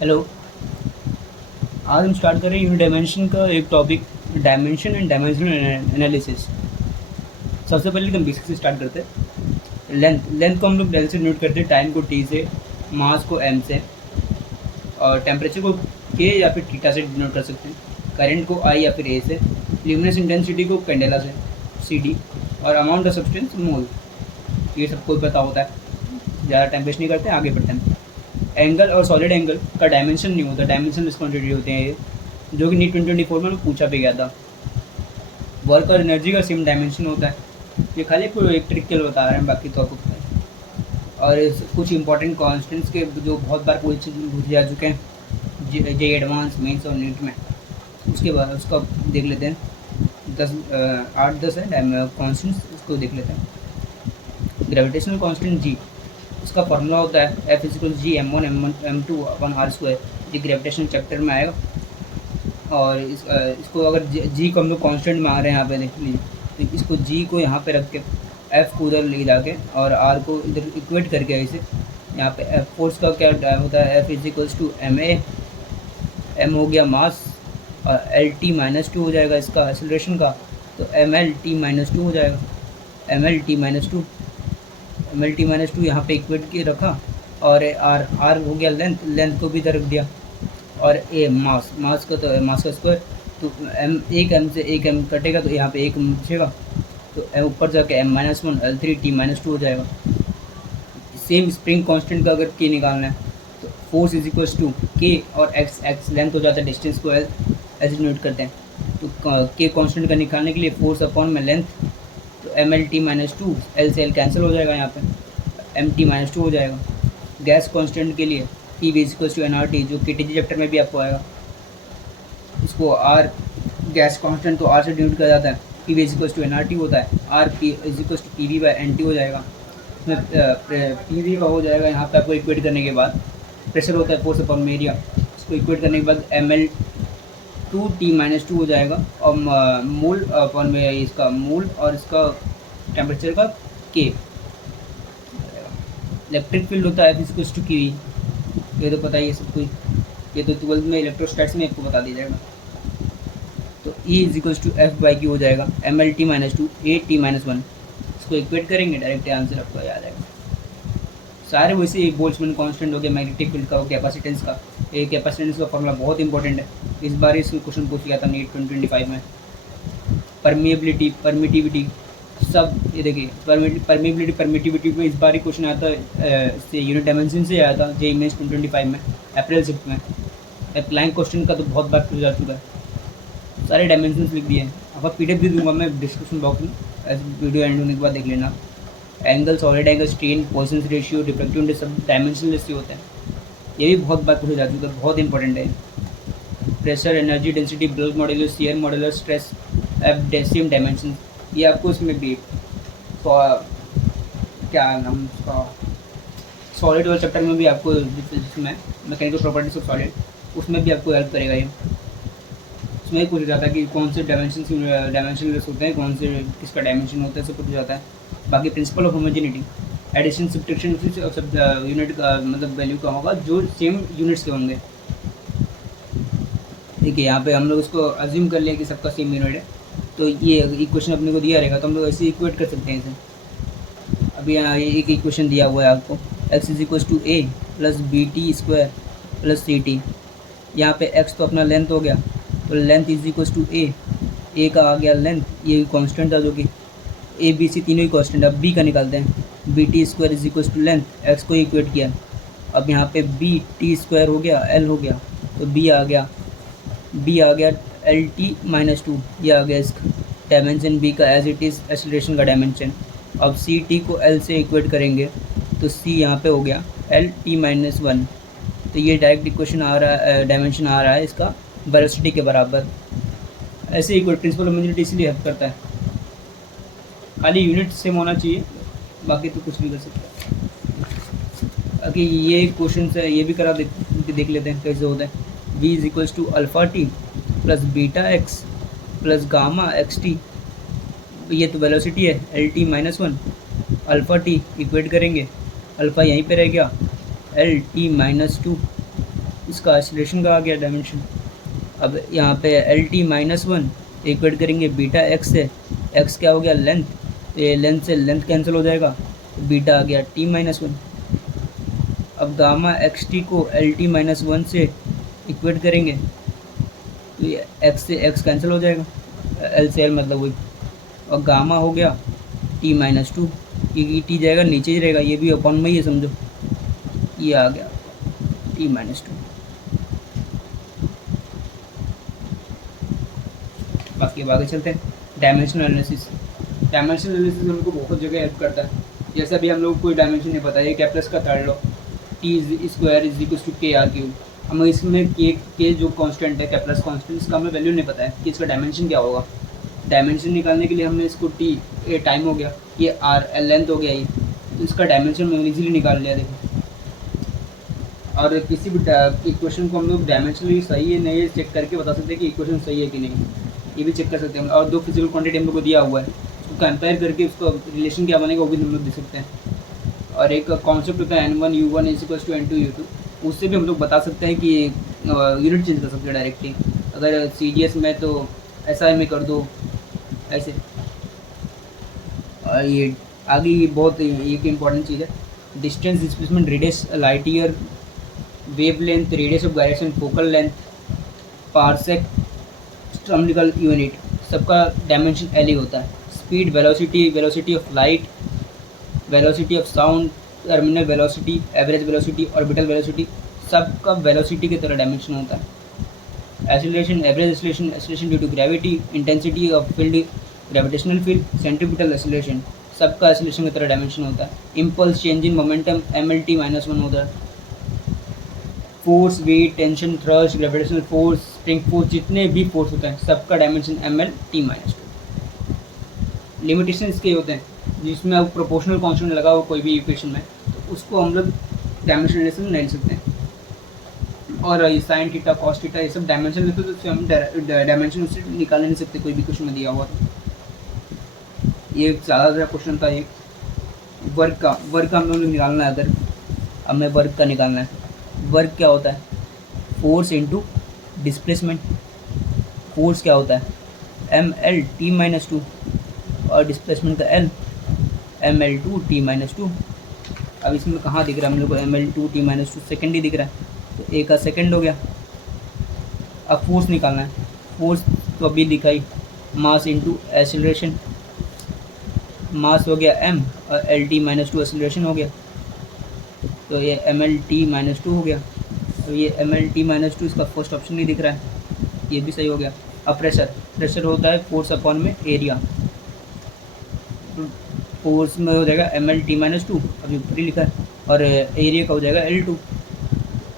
Hello. आज हम start कर रहे हैं यूनिट डायमेंशन का एक topic, dimension and dimensional analysis. सबसे पहले हम बेसिक से स्टार्ट करते हैं। लेंथ को हम लोग डेल से नोट करते हैं, टाइम को टी से, मास को एम से, और टेम्परेचर को के या फिर थीटा से डिनोट कर सकते हैं, करंट को आई या फिर ए से, ल्यूमिनस इंटेंसिटी को कैंडेला से सी डी, और अमाउंट ऑफ सब्सटेंस मोल। ये सबको पता होता है, ज़्यादा टाइम वेस्ट नहीं करते हैं, आगे बढ़ते हैं। एंगल और सॉलिड एंगल का डायमेंशन नहीं होता, डायमेंशनलेस क्वांटिटी होते हैं ये, जो कि नीट 2024 में पूछा भी गया था। वर्क और एनर्जी का सेम डायमेंशन होता है। ये खाली एक ट्रिक के लिए बता रहे हैं, बाकी तो आपको पता है। और कुछ इंपॉर्टेंट कॉन्स्टेंट्स के जो बहुत बार पूछे जा चुके हैं जे एडवांस, मेंस और नीट में, उसके बाद उसका देख लेते हैं। 8-10 है कॉन्स्टेंट्स, उसको देख लेते हैं। ग्रेविटेशनल कॉन्स्टेंट जी, इसका फॉर्मूला होता है F is equal G m1 m2 upon R square. ये ग्रेविटेशनल चैप्टर में आएगा। और इसको अगर जी को हम लोग कॉन्स्टेंट मांग रहे हैं, यहाँ पे देख लीजिए, तो इसको जी को यहाँ पे रख के एफ को उधर ले जाके और आर को इधर इक्वेट करके ऐसे यहाँ पे एफ फोर्स का क्या होता है, F is equals to M A, M हो गया मास, और एल टी -2 हो जाएगा इसका एक्सेलरेशन का, तो एम एल टी -2 हो जाएगा। एम एल टी -2 -2 यहाँ पे इक्वेट के रखा, और आर हो गया लेंथ को भी इधर रख दिया, और ए मास का, तो मास का स्क्वायर, तो एम से एक एम कटेगा, तो यहाँ पे एक बचेगा, तो एम ऊपर जाके m-1 L3 T-2 हो जाएगा। सेम स्प्रिंग कांस्टेंट का अगर के निकालना है, तो फोर्स इज इक्वल्स टू के और एक्स लेंथ हो जाता है, डिस्टेंस को एल ऐसे डिनोट करते हैं। तो के कांस्टेंट का निकालने के लिए फोर्स अपॉन में लेंथ, तो एम एल टी -2, एल से एल कैंसिल हो जाएगा, यहाँ पे एम टी -2 हो जाएगा। गैस कांस्टेंट के लिए P V equals to N R T, जो के टी जी चैप्टर में भी आपको आएगा। इसको आर गैस कांस्टेंट तो आर से डिनोट किया जाता है, P V equals to N R T होता है, R P equals to P V by N T हो जाएगा। इसमें पी वी का हो जाएगा, यहाँ पे आपको इक्वेट करने के बाद प्रेशर होता है फोर्स अपॉन एरिया, इसको इक्वेट करने के बाद एम एल 2T-2 हो जाएगा, और मूल अपन में इसका मूल और इसका टेम्परेचर का के। इलेक्ट्रिक फील्ड होता है इक्वल्स टू क्यू, ये तो पता ही है सबको, ये तो 12th में इलेक्ट्रोस्टैट्स में आपको बता दिया जाएगा। तो E is equals to F by Q हो जाएगा, M L T -2 A T -1, इसको इक्वेट करेंगे, डायरेक्ट आंसर आपको याद आएगा। सारे वैसे बोल्ट्जमैन कांस्टेंट हो गया, मैग्नेटिक फील्ड का, कैपेसिटेंस का। ये कैपेसिटेंस का फॉर्मूला बहुत इंपॉर्टेंट है, इस बार इसमें क्वेश्चन पूछ गया था नीट 2025 में। परमिएबिलिटी, परमिटिविटी, सब ये देखिए, परमिएबिलिटी परमिटिविटी में इस बार ही क्वेश्चन आया था, इससे यूनिट डायमेंशन से आया था जे मेंस 2025 में, अप्रैल 6 में। प्लैंक क्वेश्चन का तो बहुत बार पूछा जा चुका है, सारे डायमेंशन लिख दिए हैं। आपका पीडीएफ भी दूंगा मैं डिस्क्रिप्शन बॉक्स में, वीडियो एंड होने के बाद देख लेना। Angle, solid angle, strain, Poisson ratio, diffractive index, सब डायमेंशनलेस ही होते हैं। ये भी बहुत बार पूछा जा चुका है, बहुत इंपॉर्टेंट है। Pressure, energy, density, bulk modulus, shear modulus, stress, same dimension, ये आपको इसमें भी तो क्या नाम उसका, सॉलिड वाले चैप्टर में भी आपको, जिसमें मैकेनिकल प्रॉपर्टीज ऑफ सॉलिड, उसमें भी आपको हेल्प करेगा ये। उसमें पूछा जाता है कि कौन से डायमेंशनलेस होते हैं, कौन से किसका डायमेंशन होता है, सब पूछा जाता है। बाकी principle of homogeneity, addition subtraction सब यूनिट का मतलब वैल्यू का होगा, जो सेम यूनिट्स के होंगे। देखिए यहाँ पे हम लोग उसको अज्यूम कर लिया कि सबका सेम यूनिट है, तो ये इक्वेशन अपने को दिया रहेगा, तो हम लोग ऐसे इक्वेट कर सकते हैं इसे। अभी यहाँ एक इक्वेशन दिया हुआ है आपको, x is equal to A plus B T square plus C T. यहाँ पे x तो अपना लेंथ हो गया, तो length is equal to A का आ गया लेंथ, ये कांस्टेंट था जो कि ए बी सी तीनों ही कांस्टेंट। अब b का निकालते हैं, B T square is equal to length, x को इक्वेट किया। अब यहाँ पे बी टी स्क्वायर हो गया, l हो गया, तो b आ गया एल टी -2, ये आ गया इसका डायमेंशन b का, एज इट इज़ एक्सेलरेशन का डायमेंशन। अब सी टी को l से इक्वेट करेंगे, तो c यहाँ पे हो गया एल टी -1, तो ये डायरेक्ट इक्वेशन आ रहा है, डायमेंशन आ रहा है इसका वेलोसिटी के बराबर। ऐसे इक्वल प्रिंसिपल ऑफ होमोजेनिटी इसलिए हेल्प करता है, खाली यूनिट सेम होना चाहिए, बाकी तो कुछ भी कर सकता है। बाकी ये क्वेश्चन है, ये भी करा देख लेते हैं कैसे होता है। v is equals to alpha T plus beta X plus gamma X T, ये तो वेलोसिटी है, L T -1, alpha T equate करेंगे, अल्फ़ा यहीं पे रह गया, एल टी -2, इसका एक्सेलरेशन का आ गया डायमेंशन। अब यहाँ पे L T minus one equate करेंगे बीटा एक्स से, एक्स क्या हो गया लेंथ, तो ये लेंथ से लेंथ कैंसिल हो जाएगा, तो बीटा आ गया टी माइनस वन। अब गामा एक्स टी को एल टी माइनस वन से इक्वेट करेंगे तो ये एक्स से एक्स कैंसिल हो जाएगा, एल से एल मतलब वही, और गामा हो गया टी माइनस टू, ये टी जाएगा नीचे ही रहेगा, ये भी अपॉन में ही है समझो, ये आ गया टी माइनस टू। बाकी अब आगे चलते हैं डायमेंशनल एनालिसिस। डायमेंशनल एनालिसिस हमको बहुत जगह हेल्प करता है। जैसे अभी हम लोग को कोई डायमेंशन नहीं पता है, कैप्लस का third law T square is equal to K R cube, हमें इसमें के जो कांस्टेंट है कैप्लस कांस्टेंट, इसका हमें वैल्यू नहीं पता है कि इसका डायमेंशन क्या होगा। डायमेंशन निकालने के लिए हमने इसको टी ए टाइम हो गया, ये आर एल लेंथ हो गया, ये तो इसका डायमेंशन मैंने इजीली निकाल लिया देखो। और किसी भी इक्वेशन को हम लोग डायमेंशनली सही है नहीं चेक करके बता सकते हैं कि इक्वेशन सही है कि नहीं, ये भी चेक कर सकते हैं। और दो फिजिकल क्वांटिटी हम लोग को दिया हुआ है, उसको कंपेयर करके उसका रिलेशन क्या बनेगा वो भी हम लोग देख सकते हैं। और एक कॉन्सेप्ट होता है N1 U1 is equals to N2 U2, उससे भी हम लोग बता सकते हैं कि यूनिट चेंज कर सकते हैं डायरेक्टली। अगर CGS में तो SI में कर दो ऐसे। और ये आगे ये बहुत एक इम्पॉर्टेंट चीज़ है, distance displacement radius light year, wavelength, radius of gyration, focal length, parsec, astronomical unit, सबका डायमेंशन एल ही होता है। Speed, velocity, velocity of light, velocity of sound, terminal velocity, average velocity, orbital velocity, सबका velocity की तरह dimension होता है। Acceleration, average acceleration, acceleration due to gravity, intensity of field, gravitational field, centripetal acceleration, सबका acceleration की तरह dimension होता है। Impulse, change in momentum, MLT -1 होता है। Force, weight, tension, thrust, gravitational force, spring force, जितने भी फोर्स होते हैं सबका डायमेंशन MLT-2। लिमिटेशन इसके होते हैं जिसमें अब प्रोपोर्शनल कांस्टेंट लगा हो कोई भी इक्वेशन में, तो उसको हम लोग डायमेंशन रिलेशन नहीं ले सकते हैं। और ये साइन थीटा, कॉस थीटा, ये सब डायमेंशन लेते तो उससे हम डायमेंशन उससे निकाल नहीं सकते कोई भी क्वेश्चन में दिया हुआ। तो ये ज़्यादा क्वेश्चन था एक वर्क का हम लोग निकालना है। अगर हमें वर्क का निकालना है, वर्क क्या होता है, फोर्स इनटू डिस्प्लेसमेंट। फोर्स क्या होता है MLT-2 और डिस्प्लेसमेंट का L ML2T-2। अब इसमें कहाँ दिख रहा है हम लोग को ML2T-2, सेकेंड ही दिख रहा है, तो एक का सेकेंड हो गया। अब फोर्स निकालना है, फोर्स तो अभी दिखाई, मास इनटू एक्सीलरेशन, मास हो गया m और LT-2 एक्सीलरेशन हो गया, तो ये MLT-2 हो गया। तो ये MLT-2 इसका फर्स्ट ऑप्शन नहीं दिख रहा है, ये भी सही हो गया। अब प्रेशर होता है फोर्स अपॉन में एरिया, फोर्स में हो जाएगा MLT-2, अभी ऊपर ही लिखा है, और एरिया का हो जाएगा L2,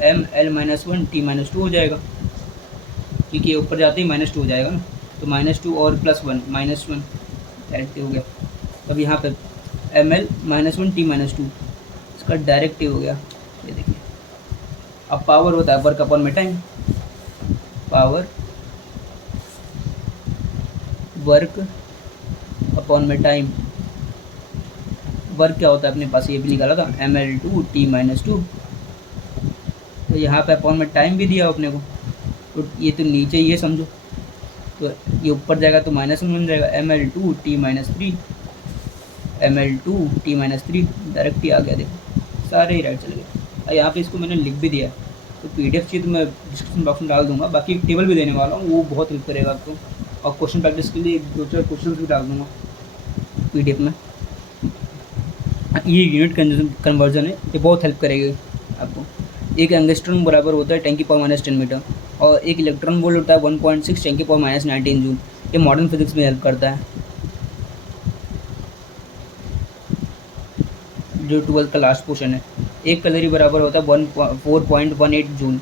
ML-1T-2 हो जाएगा, क्योंकि ये ऊपर जाते ही -2 हो जाएगा ना, तो -2 और +1 -1 डायरेक्ट हो गया। अब यहाँ पे ML-1T-2 इसका डायरेक्ट हो गया, ये देखिए। अब पावर होता है वर्क अपॉन में टाइम, पावर वर्क अपॉन में टाइम। वर्क क्या होता है अपने पास ये भी निकाला था ML2T-2, तो यहाँ पे अपॉन में टाइम भी दिया अपने को, तो ये तो नीचे ये समझो, तो ये ऊपर जाएगा तो -1 बन जाएगा, ML2T-3, ML2T-3 डायरेक्ट ही आ गया, देखो सारे ही राइट चले गए। और यहाँ पे इसको मैंने लिख भी दिया, तो PDF चाहिए तो मैं डिस्क्रिप्शन बॉक्स में डाल दूँगा, बाकी टेबल भी देने वाला हूँ, वो बहुत हेल्प करेगा आपको। और क्वेश्चन प्रैक्टिस के लिए 2-4 क्वेश्चन भी डाल दूँगा PDF में। ये यूनिट कन्वर्जन है, ये बहुत हेल्प करेगी आपको। एक एंगस्ट्रॉन बराबर होता है 10⁻⁻10 मीटर, और एक इलेक्ट्रॉन वोल्ट होता है 1.6 10⁻⁻19 जूल। ये मॉडर्न फिजिक्स में हेल्प करता है, जो 12th का लास्ट क्वेश्चन है। एक कैलोरी बराबर होता है 4.18 जूल।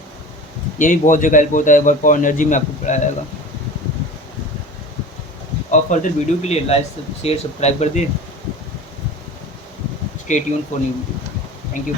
ये भी बहुत जगह हेल्प होता है, वर्क और एनर्जी में आपको पढ़ाया जाएगा। और फर्दर वीडियो के लिए लाइक, शेयर, सब्सक्राइब कर दिए। Stay tuned for new video. Thank you.